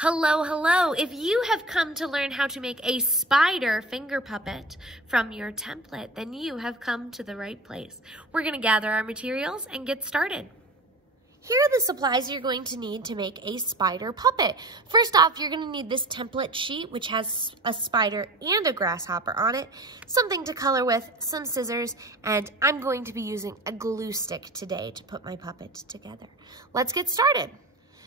Hello, hello. If you have come to learn how to make a spider finger puppet from your template, then you have come to the right place. We're going to gather our materials and get started. Here are the supplies you're going to need to make a spider puppet. First off, you're going to need this template sheet, which has a spider and a grasshopper on it, something to color with, some scissors, and I'm going to be using a glue stick today to put my puppet together. Let's get started.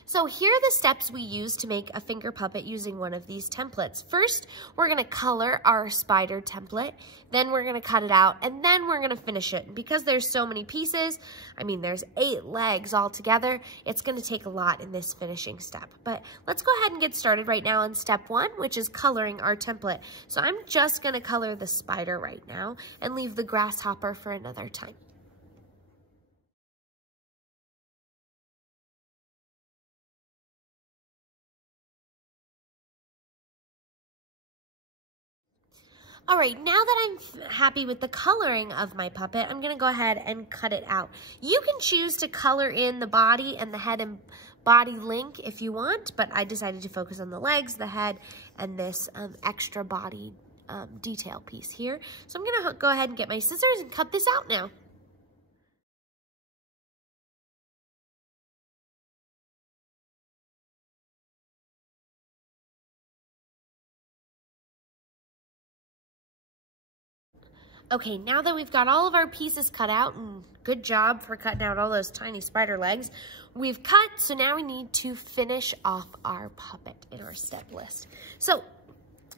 So here are the steps we use to make a finger puppet using one of these templates. First, we're going to color our spider template, then we're going to cut it out, and then we're going to finish it. And because there's so many pieces, there's 8 legs all together, it's going to take a lot in this finishing step. But let's go ahead and get started right now on step 1, which is coloring our template. So I'm just going to color the spider right now and leave the grasshopper for another time. All right, now that I'm happy with the coloring of my puppet, I'm gonna go ahead and cut it out. You can choose to color in the body and the head and body link if you want, but I decided to focus on the legs, the head, and this extra body detail piece here. So I'm gonna go ahead and get my scissors and cut this out now. Okay, now that we've got all of our pieces cut out, and good job for cutting out all those tiny spider legs, we've cut, so now we need to finish off our puppet in our step list. So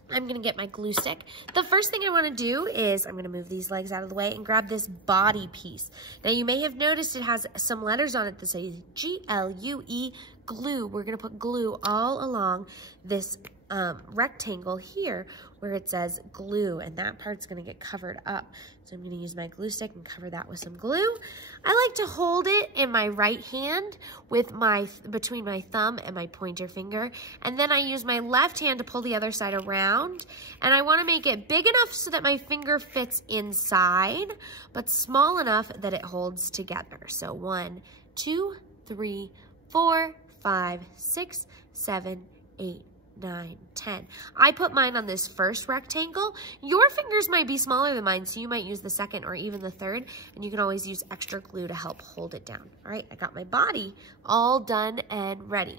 I'm gonna get my glue stick. The first thing I wanna do is I'm gonna move these legs out of the way and grab this body piece. Now you may have noticed it has some letters on it that say G-L-U-E, glue. We're gonna put glue all along this rectangle here where it says glue, and that part's gonna get covered up. So I'm gonna use my glue stick and cover that with some glue. I like to hold it in my right hand with between my thumb and my pointer finger, and then I use my left hand to pull the other side around, and I wanna make it big enough so that my finger fits inside, but small enough that it holds together. So 1, 2, 3, 4, 5, 6, 7, 8, 9, 10. I put mine on this first rectangle. Your fingers might be smaller than mine, so you might use the second or even the third, and you can always use extra glue to help hold it down. All right, I got my body all done and ready.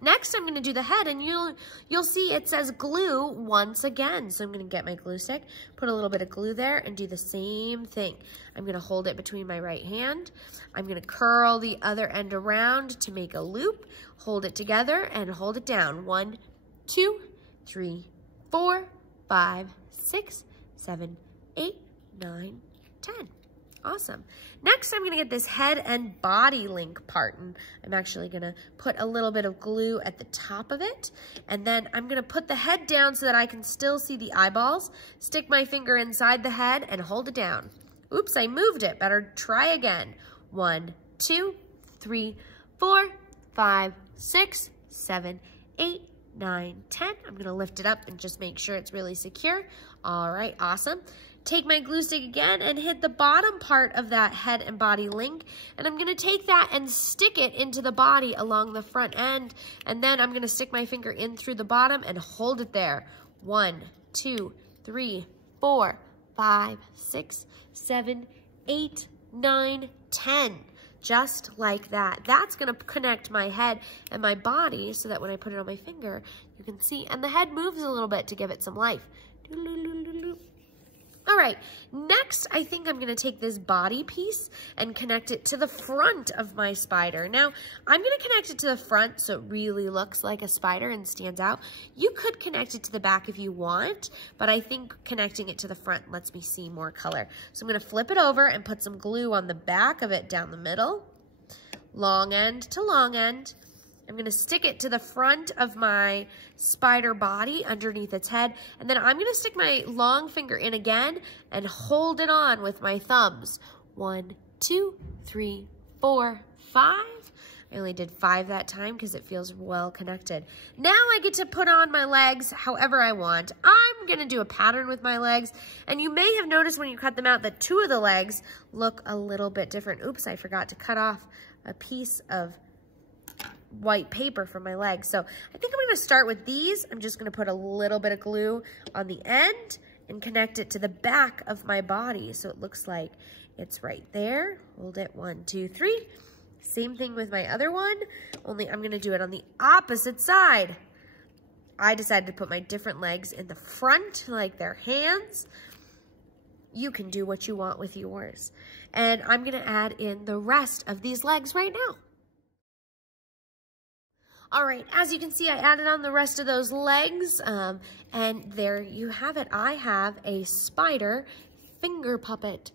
Next, I'm gonna do the head, and you'll see it says glue once again. So I'm gonna get my glue stick, put a little bit of glue there, and do the same thing. I'm gonna hold it between my right hand. I'm gonna curl the other end around to make a loop, hold it together, and hold it down. 1, 2, 3, 4, 5, 6, 7, 8, 9, 10. Awesome. Next, I'm gonna get this head and body link part, and I'm actually gonna put a little bit of glue at the top of it, and then I'm gonna put the head down so that I can still see the eyeballs, stick my finger inside the head, and hold it down. Oops, I moved it. Better try again. 1, 2, 3, 4, 5, 6, 7, 8, 9, 10. I'm gonna lift it up and just make sure it's really secure. All right, awesome. Take my glue stick again and hit the bottom part of that head and body link, and I'm gonna take that and stick it into the body along the front end, and then I'm gonna stick my finger in through the bottom and hold it there. 1, 2, 3, 4, 5, 6, 7, 8, 9, 10. Just like that. That's gonna connect my head and my body so that when I put it on my finger, you can see, and the head moves a little bit to give it some life. All right, next I think I'm gonna take this body piece and connect it to the front of my spider. Now, I'm gonna connect it to the front so it really looks like a spider and stands out. You could connect it to the back if you want, but I think connecting it to the front lets me see more color. So I'm gonna flip it over and put some glue on the back of it down the middle, long end to long end. I'm gonna stick it to the front of my spider body underneath its head, and then I'm gonna stick my long finger in again and hold it on with my thumbs. 1, 2, 3, 4, 5. I only did 5 that time because it feels well connected. Now I get to put on my legs however I want. I'm gonna do a pattern with my legs, and you may have noticed when you cut them out that 2 of the legs look a little bit different. Oops, I forgot to cut off a piece of white paper for my legs. So I think I'm gonna start with these. I'm just gonna put a little bit of glue on the end and connect it to the back of my body. So it looks like it's right there. Hold it, 1, 2, 3. Same thing with my other one, only I'm gonna do it on the opposite side. I decided to put my different legs in the front, like their hands. You can do what you want with yours. And I'm gonna add in the rest of these legs right now. All right, as you can see, I added on the rest of those legs, and there you have it. I have a spider finger puppet.